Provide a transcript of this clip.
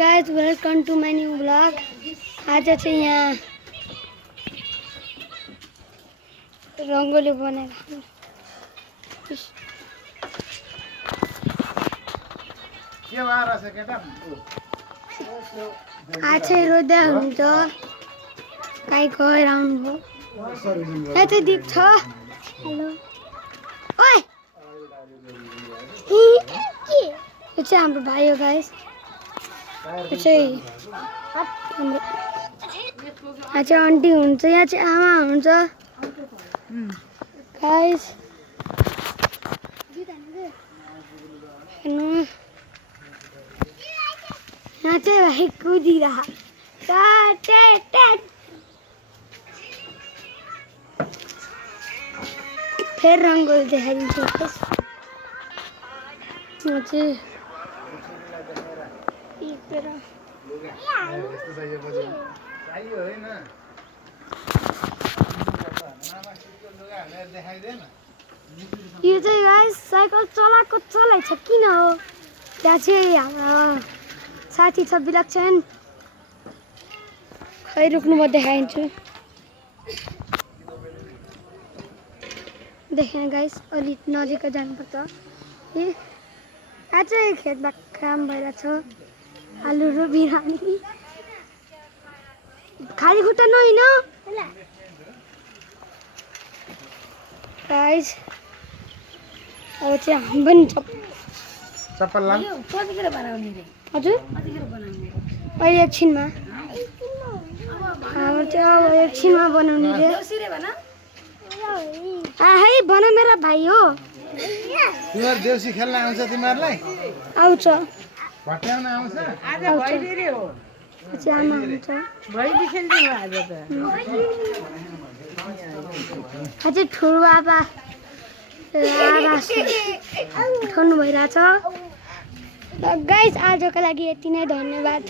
Guys welcome to my new blog. आज चाहिँ यहाँ रंगोली बनाएर आज चाहिँ रोज्दै हुन्छ काहीँ गएर आउनुभयो। यहाँ चाहिँ दीप छ। हेलो ओए यो चाहिँ हाम्रो भाइ हो गाइस। यो चाहिँ यहाँ चाहिँ आन्टी हुन्छ, यहाँ चाहिँ आमा हुन्छ गाइस। हेर्नु यहाँ चाहिँ भाइ कुदिरह फेरि रङ्गोली देखाइदिन्छु गाइस। म चाहिँ यो चाहिँ गाइस साइकल चलाएको चलाइ छ किन हो। त्यहाँ चाहिँ हाम्रो साथी छ विलक्षण, खै रुक्नु म देखाइदिन्छु। देखेन गाइस अलि नजिक जानुपर्छ। यहाँ चाहिँ खेतमा काम भइरहेछ, आलु र बिरामी। खाली खुट्टा नहिँड गाइस। अब चाहिँ हामी पनि चप्पल लाम हजुर अहिले एकछिनमा हाम्रो चाहिँ अब एकछिनमा बनाउने रे। है भन मेरा भाइ हो। तिमीहरु देउसी खेल्न आउँछ तिमीहरुलाई? आउँछ भट्याउन आउँछ? आज भइदिरे हो। चाहिँ आमा हुन्छ। भइदि खेल्दिनु आज त। अझै ठुलो बाबा उठाउनु भइरहेछ। गाइस आजको लागि यति नै, धन्यवाद।